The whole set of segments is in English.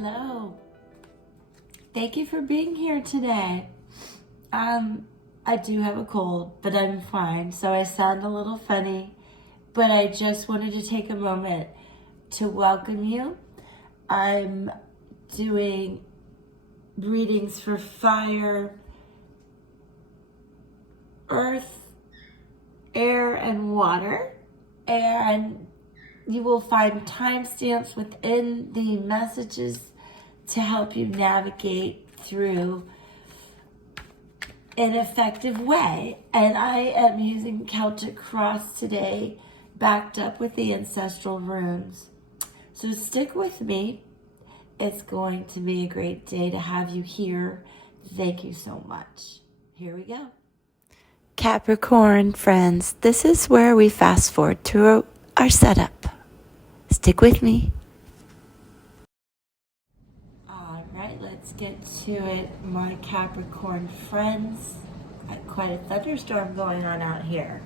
Hello. Thank you for being here today. I do have a cold, but I'm fine, so I sound a little funny, but I just wanted to take a moment to welcome you. I'm doing readings for fire, earth, air, and water, and you will find timestamps within the messages to help you navigate through an effective way. And I am using Celtic Cross today, backed up with the Ancestral runes. So stick with me. It's going to be a great day to have you here. Thank you so much. Here we go. Capricorn friends, this is where we fast forward to our setup. Stick with me. All right, let's get to it, my Capricorn friends. Got quite a thunderstorm going on out here.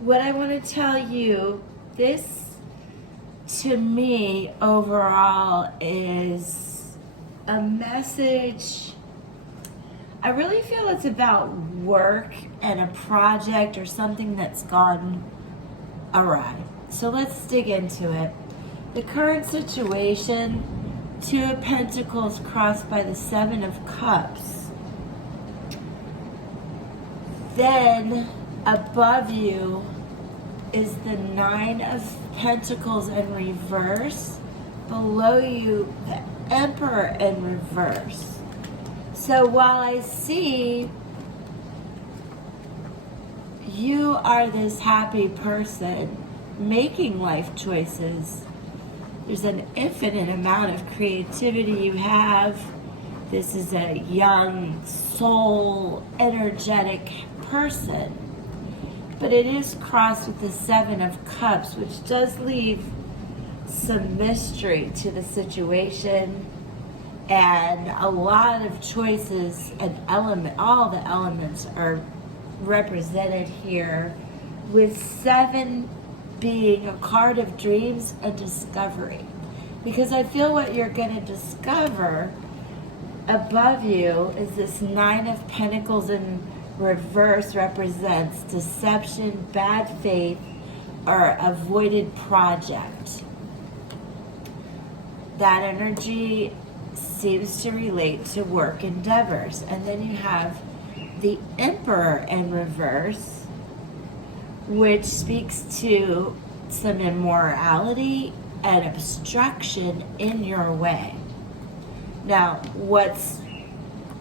What I want to tell you, this to me overall is a message. I really feel it's about work and a project or something that's gone awry. So let's dig into it. The current situation, Two of Pentacles crossed by the Seven of Cups. Then above you is the Nine of Pentacles in reverse. Below you, the Emperor in reverse. So while I see you are this happy person making life choices, there's an infinite amount of creativity you have. This is a young, soul, energetic person. But it is crossed with the Seven of Cups, which does leave some mystery to the situation and a lot of choices and all the elements are represented here, with seven being a card of dreams and discovery. Because I feel what you're going to discover above you is this Nine of Pentacles in reverse represents deception, bad faith, or avoided project. That energy seems to relate to work endeavors. And then you have the Emperor in reverse, which speaks to some immorality and obstruction in your way. Now, what's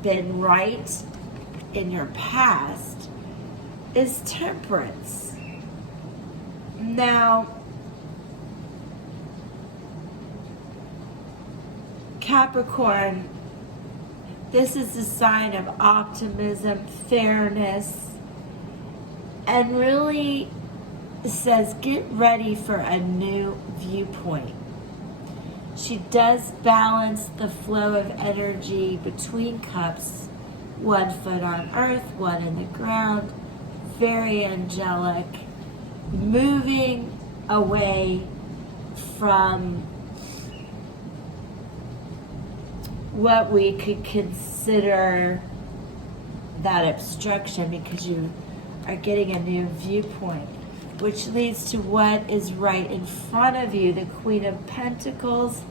been right in your past is temperance. Now, Capricorn, this is a sign of optimism, fairness, and really says get ready for a new viewpoint. She does balance the flow of energy between cups, one foot on earth, one in the ground, very angelic, moving away from what we could consider that obstruction, because you are getting a new viewpoint, which leads to what is right in front of you. The Queen of Pentacles,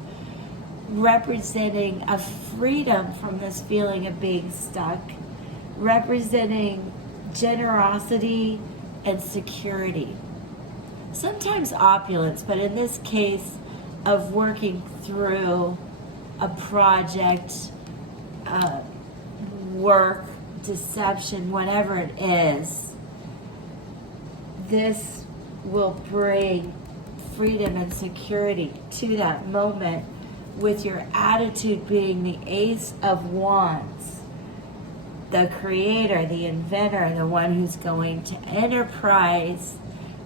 representing a freedom from this feeling of being stuck, representing generosity and security. Sometimes opulence, but in this case of working through a project, work, deception, whatever it is. This will bring freedom and security to that moment, with your attitude being the Ace of Wands, the creator, the inventor, the one who's going to enterprise,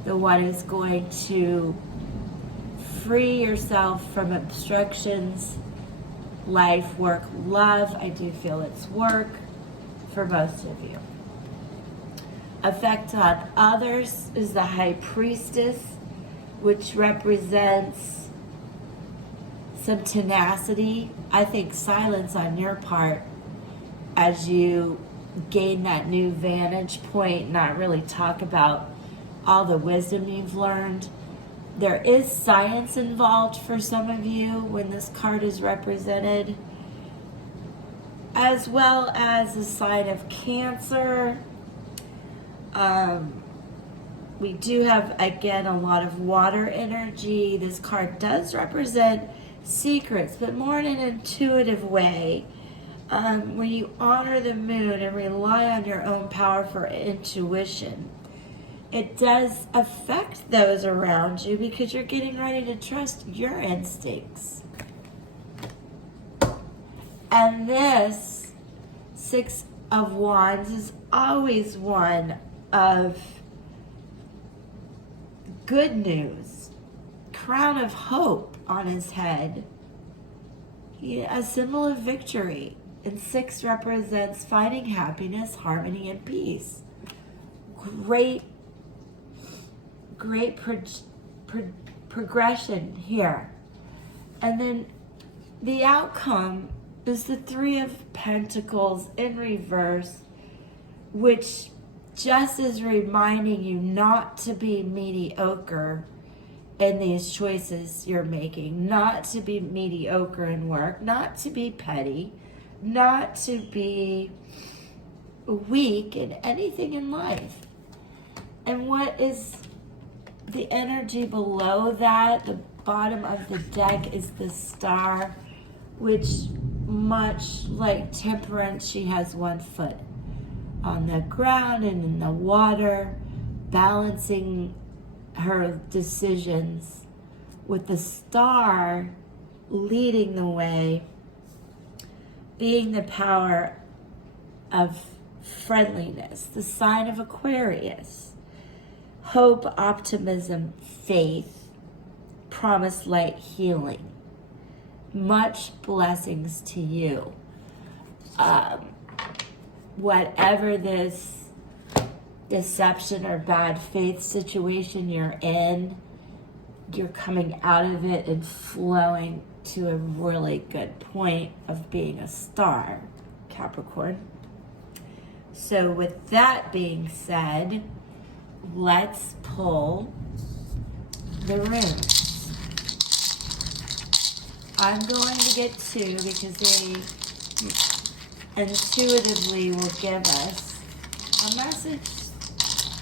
the one who's going to free yourself from obstructions, life, work, love. I do feel it's work for most of you. Effect on others is the High Priestess, which represents some tenacity, I think silence on your part as you gain that new vantage point, not really talk about all the wisdom you've learned. There is science involved for some of you when this card is represented, as well as a sign of Cancer. We do have, again, a lot of water energy. This card does represent secrets, but more in an intuitive way, where you honor the moon and rely on your own power for intuition. It does affect those around you because you're getting ready to trust your instincts. And this Six of Wands is always one of good news, crown of hope on his head, a symbol of victory. And 6 represents finding happiness, harmony, and peace. Great progression here. And then the outcome is the 3 of Pentacles in reverse, which just is reminding you not to be mediocre in these choices you're making, not to be mediocre in work, not to be petty, not to be weak in anything in life. And what is the energy below that? The bottom of the deck is the Star, which, much like Temperance, she has one foot on the ground and in the water, balancing her decisions, with the Star leading the way, being the power of friendliness, the sign of Aquarius. Hope, optimism, faith, promise, light, healing. Much blessings to you. Whatever this deception or bad faith situation you're in, you're coming out of it and flowing to a really good point of being a star, Capricorn. So with that being said, let's pull the runes. I'm going to get 2 because they intuitively will give us a message.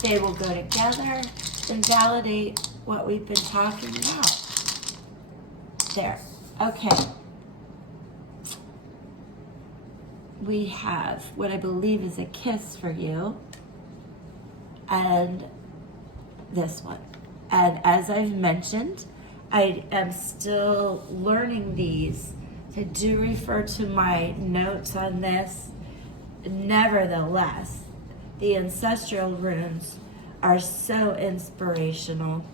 They will go together and validate what we've been talking about. There. Okay. We have what I believe is a kiss for you, and this one. And as I've mentioned, I am still learning these. I do refer to my notes on this. Nevertheless, the ancestral runes are so inspirational.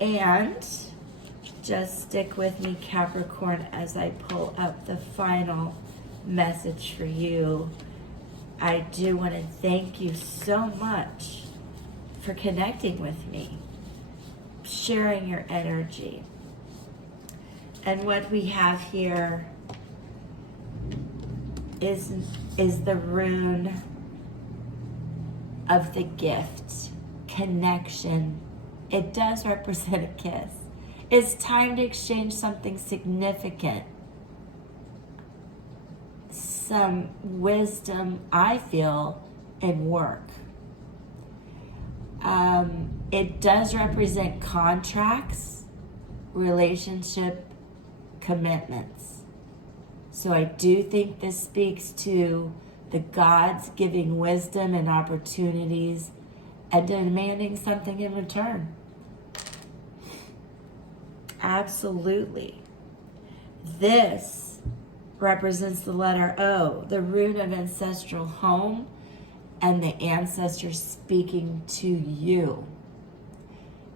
And just stick with me, Capricorn, as I pull up the final message for you. I do want to thank you so much for connecting with me, sharing your energy. And what we have here is the rune of the gift, connection. It does represent a kiss. It's time to exchange something significant. Some wisdom, I feel, in work. It does represent contracts, relationship, commitments. So I do think this speaks to the gods giving wisdom and opportunities and demanding something in return. Absolutely. This represents the letter O, the rune of ancestral home, and the ancestors speaking to you.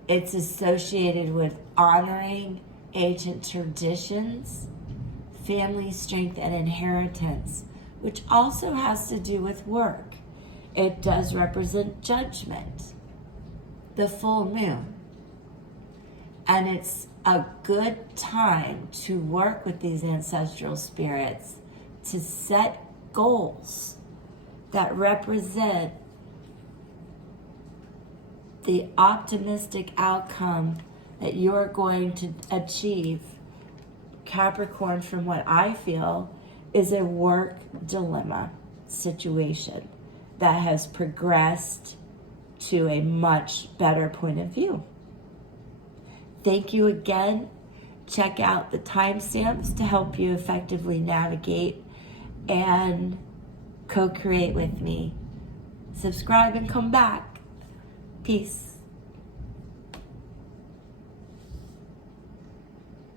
It's associated with honoring ancient traditions, family strength, and inheritance, which also has to do with work. It does represent judgment. the full moon. And it's a good time to work with these ancestral spirits to set goals that represent the optimistic outcome that you're going to achieve. Capricorn, from what I feel, is a work dilemma situation that has progressed to a much better point of view. Thank you again. Check out the timestamps to help you effectively navigate and co-create with me. Subscribe and come back. Peace.